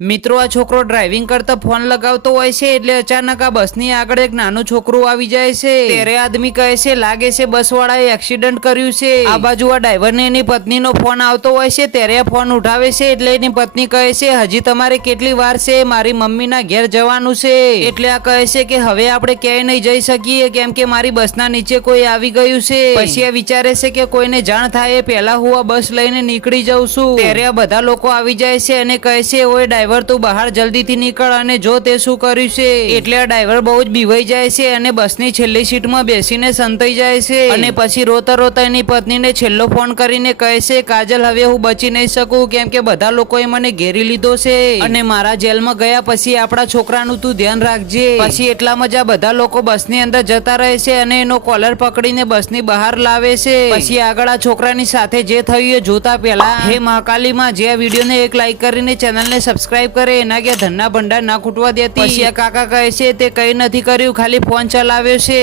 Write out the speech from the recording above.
મિત્રો આ છોકરો ડ્રાઇવિંગ કરતા ફોન લગાવતો હોય છે એટલે અચાનક આ બસની આગળ એક નાનું છોકરું આવી જાય છે ત્યારે આદમી કહે છે લાગે છે બસ વાળાએ એક્સિડન્ટ કર્યું છે। આ બાજુ આ ડ્રાઈવરને એની પત્નીનો ફોન આવતો હોય છે ત્યારે આ ફોન ઉઠાવે છે એટલે એની પત્ની કહે છે હજી તમારે કેટલી વાર છે, મારી મમ્મીના ઘેર જવાનું છે। એટલે આ કહે છે કે હવે આપણે ક્યાંય નહીં જઈ શકીએ કેમ કે મારી બસના નીચે કોઈ આવી ગયું છે। પછી આ વિચારે છે કે કોઈને જાણ થાય પહેલા હું આ બસ લઈને નીકળી જાઉં છું। ત્યારે આ બધા લોકો આવી જાય છે અને કહે છે ઓય ડ્રાઈવર તું બહાર જલ્દીથી નીકળ અને જો તે શું કર્યું છે। એટલે આ ડ્રાઈવર બહુ જ બીવાઈ જાય છે અને બસની છેલ્લી સીટમાં બેસીને સંતાઈ જાય છે અને પછી રોતા રોતા એની પત્નીને છેલ્લો ફોન કરીને કહે છે કાજલ હવે હું બચી નહીં શકું કેમ કે બધા લોકોએ મને ઘેરી લીધો છે અને મારા જેલમાં ગયા પછી આપણા છોકરાનું તું ધ્યાન રાખજે। પછી એટલામાં જ આ બધા લોકો બસની અંદર જતા રહે છે અને એનો કોલર પકડીને બસની બહાર લાવે છે। પછી આગળ આ છોકરાની સાથે જે થયું એ જોતા પહેલા હે મહાકાલીમાં જે આ વિડીયોને એક લાઈક કરીને ચેનલને સબસ્ક્રાઇબ કરે એના કે ધનના ભંડાર ના ખૂટવા દેતી। પછી આ કાકા કહે છે તે કઈ નથી કર્યું ખાલી ફોન ચલાવ્યો છે।